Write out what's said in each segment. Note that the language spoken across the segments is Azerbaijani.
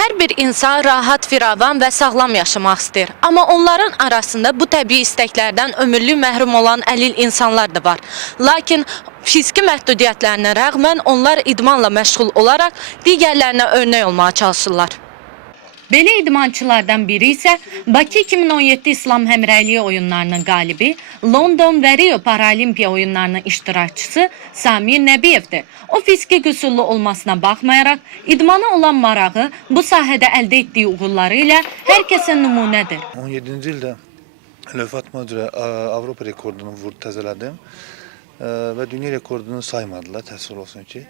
Hər bir insan rahat, firavan və sağlam yaşamaq istəyir. Amma onların arasında bu təbii istəklərdən ömürlük məhrum olan əlil insanlar da var. Lakin fiziki məhdudiyyətlərinə rəğmən onlar idmanla məşğul olaraq digərlərinə örnək olmağa çalışırlar. Belə idmançılardan biri isə Bakı 2017 İslam Həmrəyliyi oyunlarının qalibi, London və Rio Paralimpiya oyunlarının iştirakçısı Samir Nəbiyevdir. O fiziki qüsurlu olmasına baxmayaraq, idmana olan marağı bu sahədə əldə etdiyi uğurları ilə hər kəsə nümunədir. 17-ci ildə lövhə atma üzrə Avropa rekordunu təzələdim və dünya rekordunu saymadılar, təəssüf olsun ki.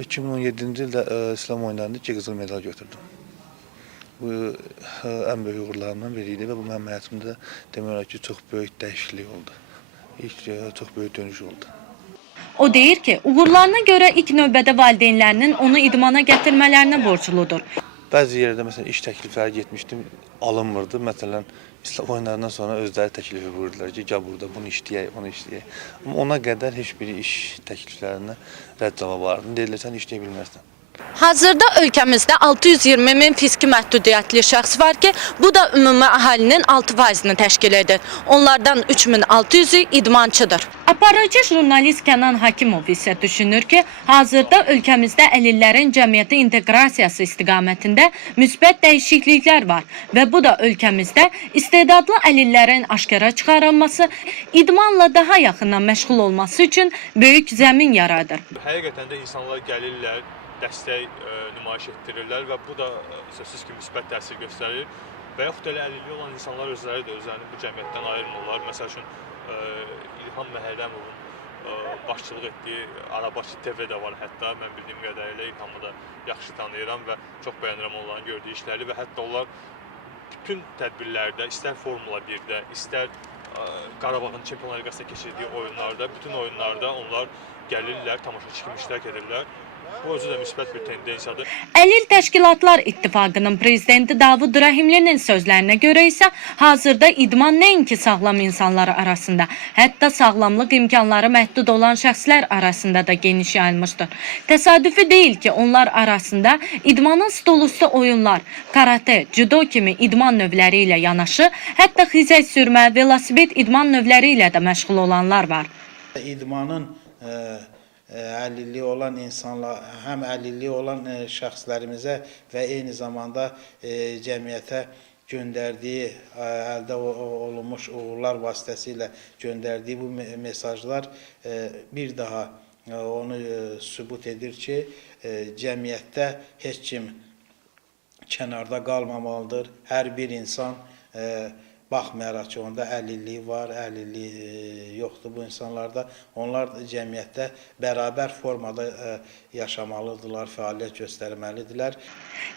2017-ci ildə İslam oyunlarında 2 qızıl medal götürdüm. Bu ən böyük uğurlarımdan biriydi və bu mənim həyatımda demək olar ki, çox böyük dəyişiklik oldu. Çox böyük dönüş oldu. O deyir ki, uğurlarına görə ilk növbədə valideynlərinin onu idmana gətirmələrinə borcludur. Bəzi yerdə məsələn iş təklifləri getmişdim, alınmırdı. Məsələn, İslam oyunlarından sonra özləri təklifi buyurdular ki, gəl burada bunu işləyək, onu işləyək. Amma ona qədər heç bir iş təkliflərinə rədd cavabı vardı. Deyirlər, sən işləyə bilməzsən. Hazırda ölkəmizdə 620 min fiziki məhdudiyyətli şəxs var ki, bu da ümumi əhalinin 6%-ni təşkil edir. Onlardan 3600-ü idmançıdır. Aparıcı jurnalist Kənan Hakimov isə düşünür ki, hazırda ölkəmizdə əlillərin cəmiyyətə inteqrasiyası istiqamətində müsbət dəyişikliklər var və bu da ölkəmizdə istedadlı əlillərin aşkara çıxarılması, idmanla daha yaxından məşğul olması üçün böyük zəmin yaradır. Həqiqətən də insanlar gəlirlər, dəstək nümayiş etdirirlər və bu da sözsüz ki, müsbət təsir göstərir və yaxud elə əlilliyi olan insanlar özləri də özlərini bu cəmiyyətdən ayırmırlar. Məsəl üçün, İlham Məhərrəmovun başçılıq etdiyi Arabacı TV də var hətta, mən bildiyim qədərilə İlhamı da yaxşı tanıyıram və çox bəyənirəm onların gördüyü işləri və hətta onlar bütün tədbirlərdə, istər Formula 1-də, istər Qarabağın Çempionlar Liqasında keçirdiyi oyunlarda, bütün oyunlarda onlar gəlirlər, tamaşaçı kimi iştirak edirlər. Bu özü də müsbət bir tendensiyadır. Əlil Təşkilatlar İttifaqının prezidenti Davud Rəhimlinin sözlərinə görə isə hazırda idman nəinki sağlam insanlar arasında, hətta sağlamlıq imkanları məhdud olan şəxslər arasında da geniş yayılmışdır. Təsadüfi deyil ki, onlar arasında idmanın stolüstü oyunlar, karate, judo kimi idman növləri ilə yanaşı, hətta xizək sürmə, velosiped idman növləri ilə də məşğul olanlar var. İdmanın əlilliyi olan insanlar, həm əlilliyi olan şəxslərimizə və eyni zamanda cəmiyyətə göndərdiyi, əldə olunmuş uğurlar vasitəsilə göndərdiyi bu mesajlar bir daha onu sübut edir ki, cəmiyyətdə heç kim kənarda qalmamalıdır. Hər bir insan baxmayaraq ki, onda əlilliyi var, əlilliyi yoxdur bu insanlarda. Onlar cəmiyyətdə bərabər formada yaşamalıdırlar, fəaliyyət göstərməlidirlər.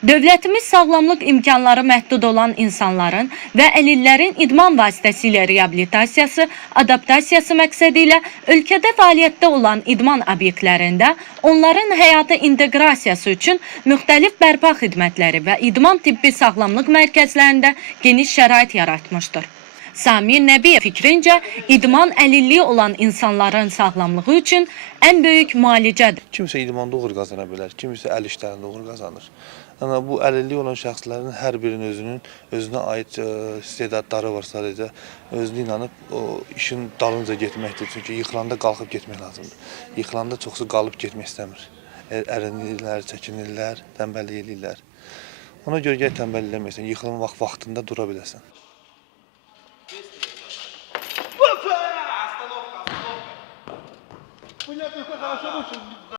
Dövlətimiz sağlamlıq imkanları məhdud olan insanların və əlillərin idman vasitəsilə reabilitasiyası, adaptasiyası məqsədi ilə ölkədə fəaliyyətdə olan idman obyektlərində onların həyata inteqrasiyası üçün müxtəlif bərpa xidmətləri və idman tibbi sağlamlıq mərkəzlərində geniş şərait yaratmışdır. Samir Nəbiyev fikrincə, idman əlilliyi olan insanların sağlamlığı üçün ən böyük müalicədir. Kimsə idmanda uğur qazana bilər, kimsə əl işlərində uğur qazanır. Yəni, bu əlilliyi olan şəxslərin hər birinin özünə aid istedadları var sadəcə. Özünə inanıb o işin dalınca getməkdir. Çünki yıxılanda qalxıb getmək lazımdır. Yıxılanda çoxsu qalıb getmək istəmir. Ərinirlər, çəkinirlər, tənbəllik eləyirlər. Ona görə gəl tənbəllik eləməksən, yıxılın vaxtında dura biləsən.